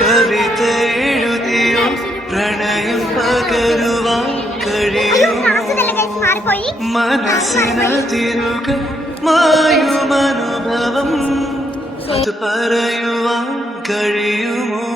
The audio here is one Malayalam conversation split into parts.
കവിത എഴുതിയോ പ്രണയം പകരുവാൻ കഴിയുമോ മനസ്സിനതിരുകൾ മായുമനുഭവം അത് പറയുവാൻ കഴിയുമോ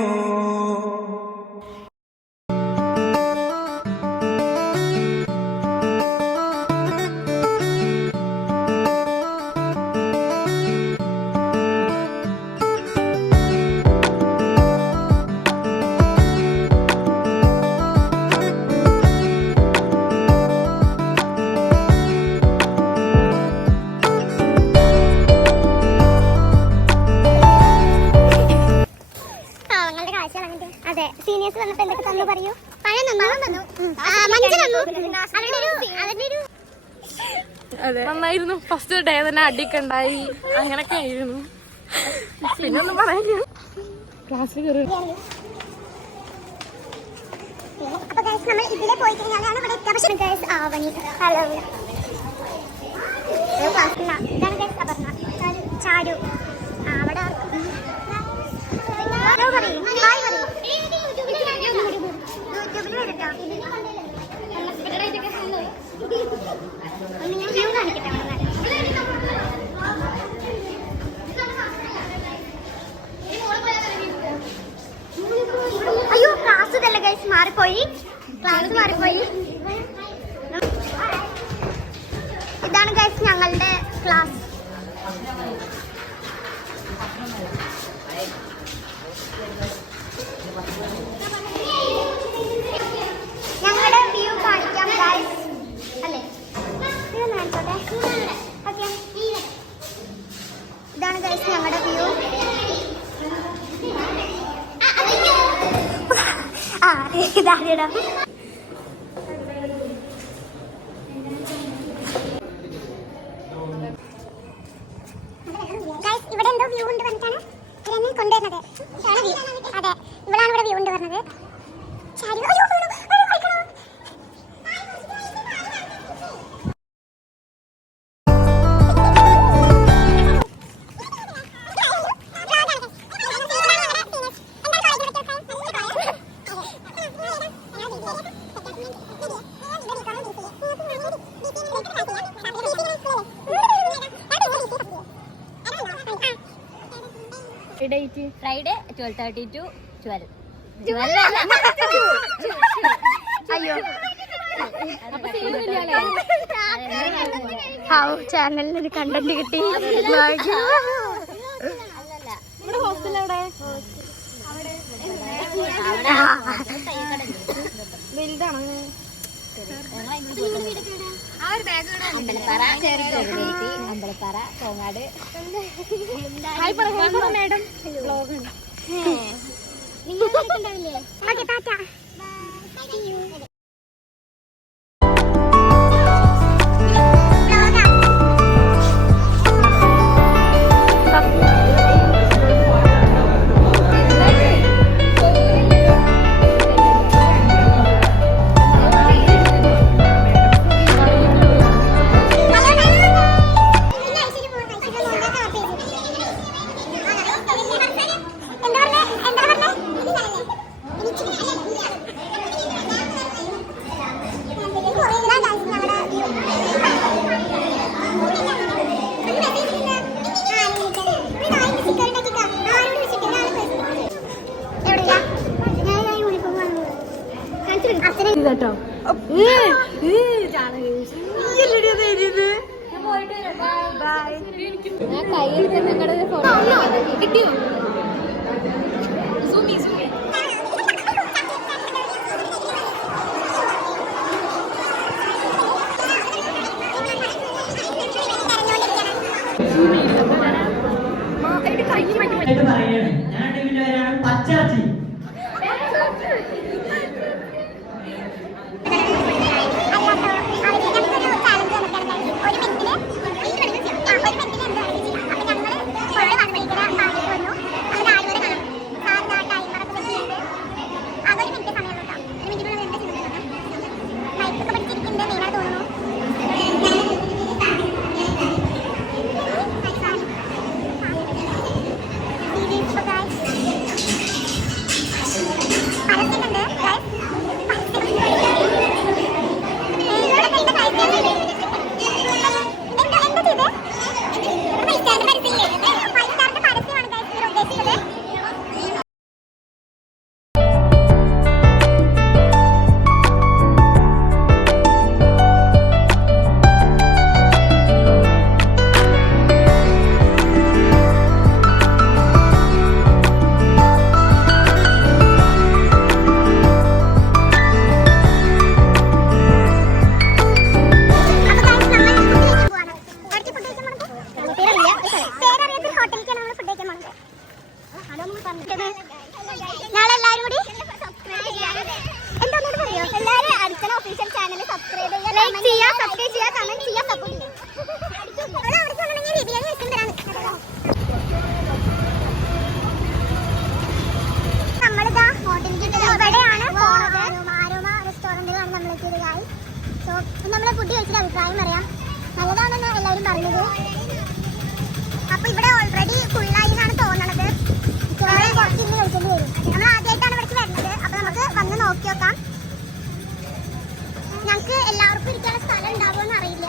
അതെ സീനിയേഴ്സ് വന്നപ്പോ എന്തൊക്കെ തന്നു പറയൂ പഴം തന്നു മഞ്ച തന്നു അതെ നന്നായിരുന്നു ഫസ്റ്റ് ഡേ തന്നെ അടിയൊക്കെ ഉണ്ടായി അങ്ങനൊക്കെ ആയിരുന്നു പിന്നെ ഒന്നും പറയാനില്ല ക്ലാസ്സിൽ കയറി അപ്പൊ ഗൈസ് നമ്മൾ ഇതിലെ പോയി കഴിഞ്ഞാലാണ് ഇവിടെ അത്യാവശ്യം ഗൈസ് ആവണി ഹലോ ഇതാണ് ഗൈസ് അപർണ ചാരു അവിടെ ഹലോ പറയും ഹായ് പറയും യൂട്യൂബിൽ വരട്ടോ ഒന്ന് ഞാൻ വ്യൂ കാണിക്കട്ടെ അയ്യോ ക്ലാസ് ഇതല്ല ഗൈസ് മാറിപ്പോയി ഇതാണ് ഗൈസ് ഞങ്ങളുടെ ക്ലാസ് ഞങ്ങളുടെ വ്യൂ കാണിക്കാം ഗൈസ് അല്ലേ ഓക്കെ ഇതാണ് ഗൈസ് ഞങ്ങളുടെ വ്യൂ ഇതാരിടാ ഇവിടെ എന്തോ വ്യൂ ഉണ്ട് പറഞ്ഞിട്ടാണ് കൊണ്ടുവരുന്നത് അതെ ഇവിടാണ് ഇവിടെ വ്യൂ ഉണ്ട് പറഞ്ഞത് ഫ്രൈഡേ 12:30 to 12. അയ്യോ ചാനലിന് ഒരു കണ്ടന്റ് കിട്ടി വലുതാണ് അമ്പലപ്പാറ കോങ്ങാട് മാഡം കേട്ടോ കിട്ടിയോ പച്ചാച്ചി നാളെ എല്ലാവരും കൂടി എന്താണെന്ന് പറയോ? എല്ലാവരും അർച്ചന ഒഫീഷ്യൽ ചാനൽ സബ്സ്ക്രൈബ് ചെയ്യുക, ലൈക്ക് ചെയ്യുക, സബ്സ്ക്രൈബ് ചെയ്യുക, കമന്റ് ചെയ്യുക, സപ്പോർട്ട് ചെയ്യുക. നമ്മളിതാ ഇവിടെയാണ് പോണത്. ആരോമ റെസ്റ്റോറൻറ്റിലാണ് നമ്മളെത്തിയതായി. സോ നമ്മളെ ഫുഡ് കഴിച്ചിട്ട് അഭിപ്രായം പറയാം. നല്ലതാണെന്ന് എല്ലാവരും പറഞ്ഞത്. അപ്പൊ ഇവിടെ ഓൾറെഡി ഫുള്ളായി എന്നാണ് തോന്നണത്. കുറച്ച് ഇന്ന് കഴിക്കേണ്ടി വരും. നമ്മൾ ആദ്യമായിട്ടാണ് ഇവിടേക്ക് വരുന്നത്. അപ്പൊ നമുക്ക് വന്ന് നോക്കി നോക്കാം. ഞങ്ങൾക്ക് എല്ലാവർക്കും ഇരിക്കാനുള്ള സ്ഥലം ഉണ്ടാവുമെന്ന് അറിയില്ല.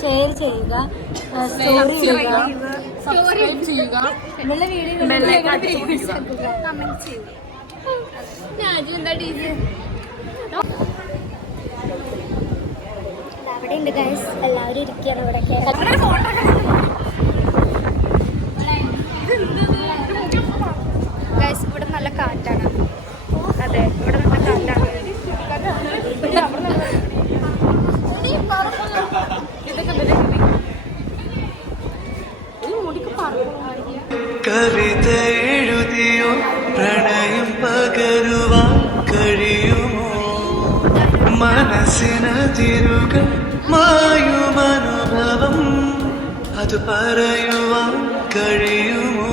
ഷെയർ ചെയ്യുക, സ്റ്റോറി ചെയ്യുക, സബ്സ്ക്രൈബ് ചെയ്യുക, നിങ്ങളുടെ വീഡിയോ കമന്റ് ചെയ്യുക. അവിടെ ഉണ്ട് ഗൈസ്, എല്ലാവരും ഇരിക്കുകയാണ് ഇവിടെയൊക്കെ. ഗൈസ് ഇവിടെ നല്ല കാറ്റാണ്. അതെ, ഇവിടെ നല്ല കാറ്റാണ്. കവിത എഴുതിയോ പ്രണയം പകരുവാൻ കഴിയുമോ? മനസ്സിനതിരുകൾ മായുമനുഭവം അത് പറയുവാൻ കഴിയുമോ?